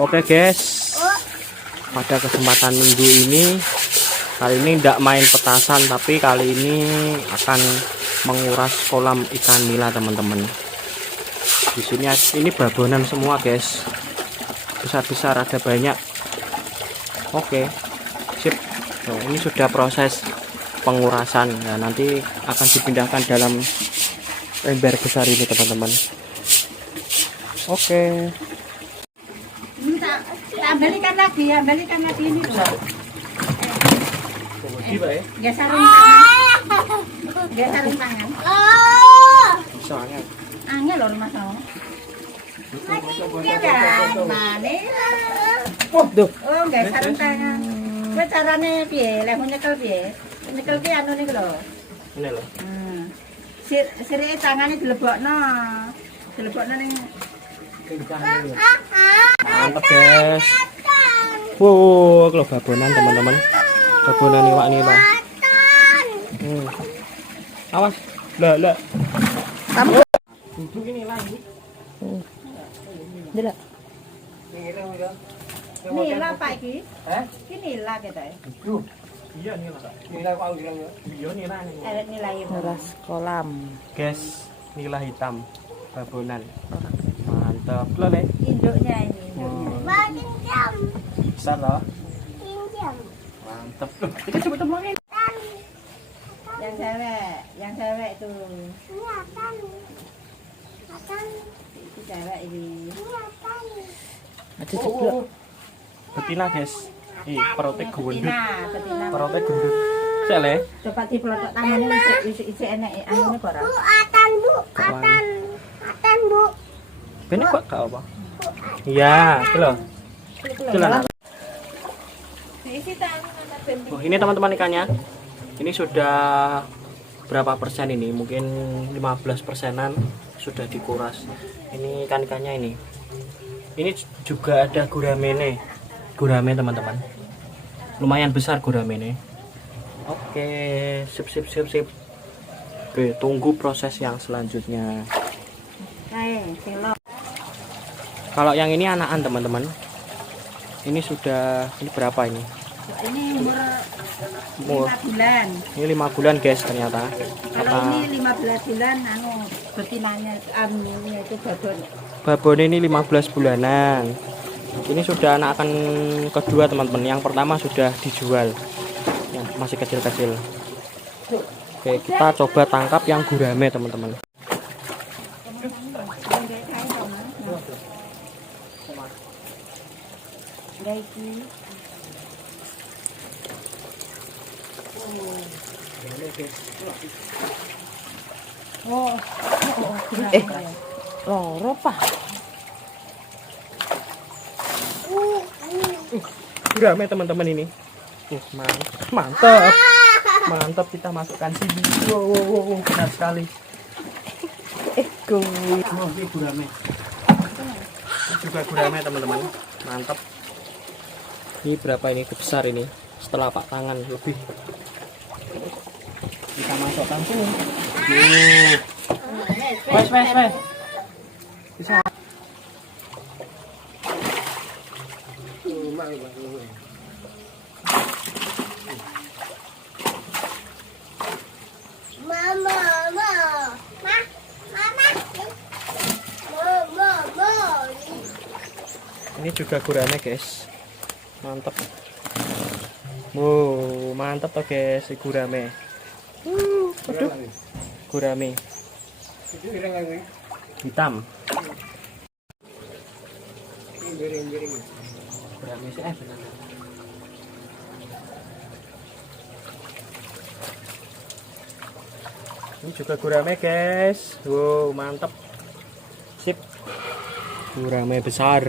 Oke guys, pada kesempatan minggu ini, kali ini tidak main petasan, tapi kali ini akan menguras kolam ikan nila teman-teman. Di sini ini babonan semua guys, besar-besar, ada banyak. Oke, sip. Nah, ini sudah proses pengurasan. Nah, nanti akan dipindahkan dalam ember besar ini teman-teman. Oke. Ambilkan lagi ini loh. Geser tangan. Soalnya Angel loh Mas. Oh, geser tangan. Kowe carane piye? Lek nyekel piye? Nyekel ki anu niku lho. ini loh. Sirike tangane dilebokno. Dilebokno ning Mantap guys. Wow, kalau babonan teman-teman, babonan iwak nila. Awas, lah. Kamu Duduk ini lagi. ndelok. Nila Pak iki? Iki nila kita. Iya nila. Nila kok bilang ya? Iya nila. Nila iki. Uras kolam. Guys, nila hitam, babonan. Mantap loh nih. Induknya ini. Induknya. Besar loh. Mantap. Kita coba temuin. Yang cewek itu. Itu cewek ini. Aja ceplok. Betina guys. Ih, perutnya gendut. Betina. Perutnya gendut. Cek le. Coba diplotok tangannya isi enak anune kok ora. Atan bu. Bener kok gak apa? Iya, itu loh. Itu loh. Isi tangan. Oh, ini teman-teman ikannya. Ini sudah berapa persen ini? Mungkin 15 persenan sudah dikuras. Ini ikan-ikannya ini. Ini juga ada gurame teman-teman. Lumayan besar gurame. Oke, sip. Oke, tunggu proses yang selanjutnya. Kalau yang ini anakan teman-teman. Ini sudah berapa ini? Ini umur 5 bulan. Ini 5 bulan guys ternyata. Kalau ini 15 bulan betinanya itu babon ini 15 bulanan. Ini sudah anakan kedua teman-teman. Yang pertama sudah dijual. Yang masih kecil-kecil. Oke, kita coba tangkap yang gurame teman-teman. Loro Pak. Gurame teman-teman ini. Mantap kita masukkan sini. Wow, benar sekali. Ini gurame. Ini juga gurame teman-teman. Mantap. Ini berapa ini? Besar ini. Setelah pak tangan lebih. Kita masukkan sini. Wes. Bisa. Ini juga gurame guys, mantap. Wow, mantap tuh guys, gurame. Aduh, gurame hitam. Gurame sih Ini juga gurame guys. Wow, mantap. Sip. Gurame besar.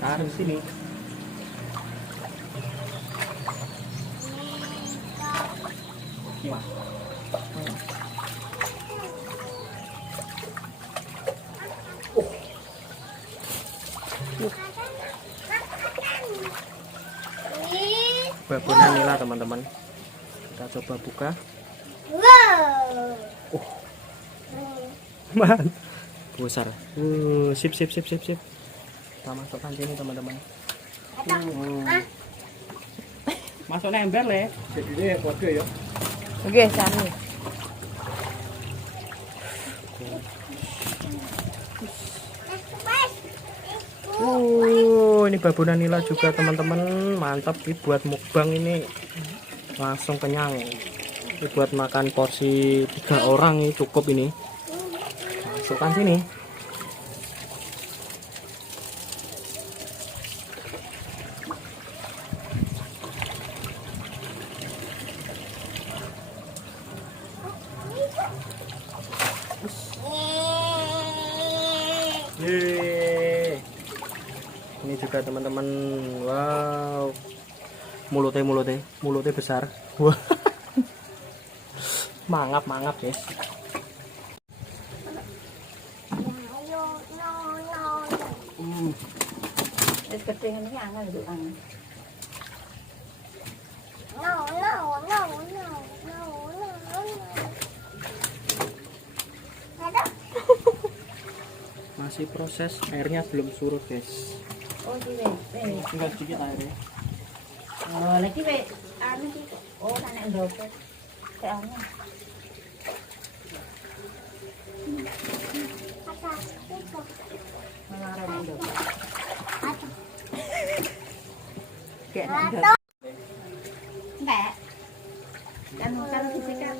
Taruh sini. Babonan nila teman-teman. Kita coba buka. besar. Sip sip sip sip sip. Kita masukkan sini teman-teman. Masuknya ember le. Jadi ini kode ya. Oke, sami. Ini babonan nila juga teman-teman, mantap nih buat mukbang ini, langsung kenyang. Ini buat makan porsi 3 orang ini cukup ini. Masukkan sini. Yeay. Ini juga teman-teman, wow, mulutnya besar. Wah. Mangap guys. Es ketinggalan ini angin itu angin. Masih proses, airnya belum surut guys. Oh gini, Tinggal sedikit airnya. oh lagi be, anu sih, oh anak dompet, anu. Melarang dompet. Kayak anak dompet. Enggak. Kan disikat.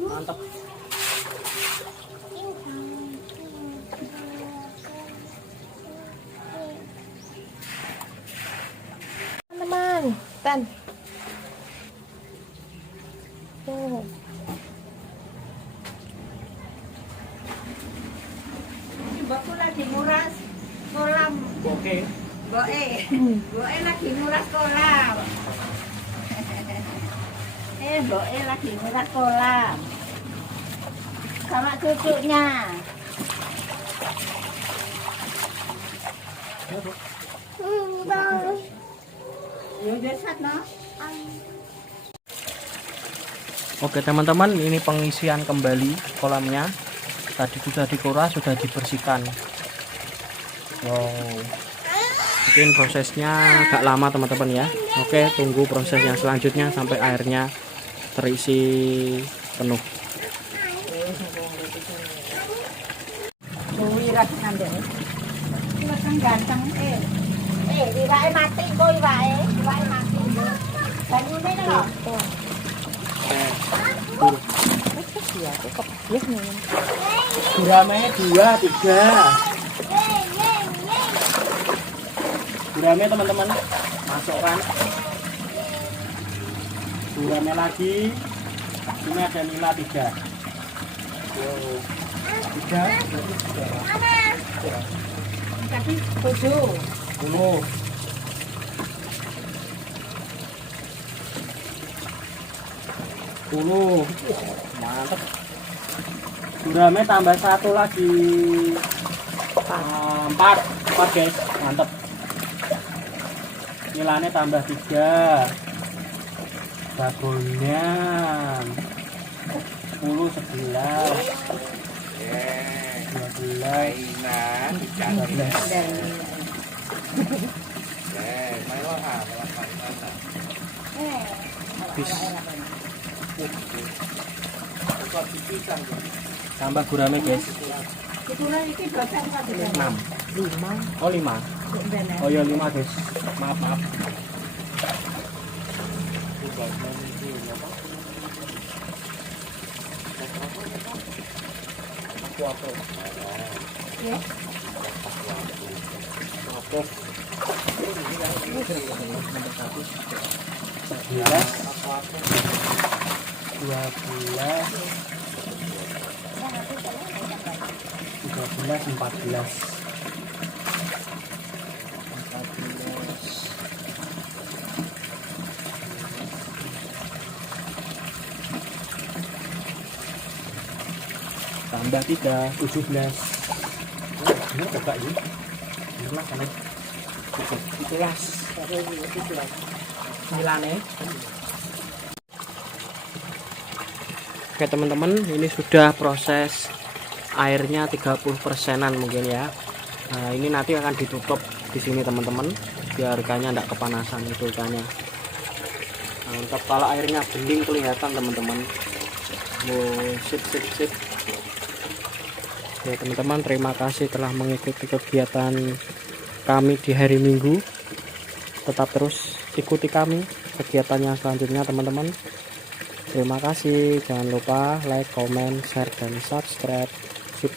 Mantap. Teman-teman, Tan. Tuh. Ini baku lagi nguras kolam. Oke. Boe lagi nguras kolam. Boe lagi nguras kolam. Sama cucunya. Yo jasad no. Oke teman-teman, ini pengisian kembali kolamnya. Tadi sudah dikuras, sudah dibersihkan. Wow. Mungkin prosesnya agak lama teman-teman ya. Oke, tunggu proses yang selanjutnya sampai airnya terisi penuh. Wirak nande. Wirak kan ganteng wirak mati kok wirak mati. Banyune lho. Ya, aku kepiye nih. Guramenya 2, 3. Gurame teman-teman, masukkan gurame lagi. Ini ada nila 3. Wow. 3 berarti 3. Tapi 7. 10. Mantap. Gurame tambah 1 lagi. 4 guys, mantap. Nilainya tambah 3. Babonya 10, 11, 12, 13. Habis. Tambah gurame guys. Itulah iki dosen kok 6. 5. Oh 5. Oh ya 5 guys. Maaf. Aku. Ya. Aku. 14. tambah 3 17. Ini coba ini. Benar kan? 17. 9 Oke teman-teman, ini sudah proses airnya 30%-an mungkin ya. Nah, ini nanti akan ditutup di sini teman-teman, biar ikannya tidak kepanasan itu ikannya. Nah, untuk kalau airnya bening kelihatan teman-teman. Sip. Oke teman-teman, terima kasih telah mengikuti kegiatan kami di hari Minggu. Tetap terus ikuti kami kegiatannya selanjutnya teman-teman. Terima kasih, jangan lupa like, comment, share, dan subscribe. Sip.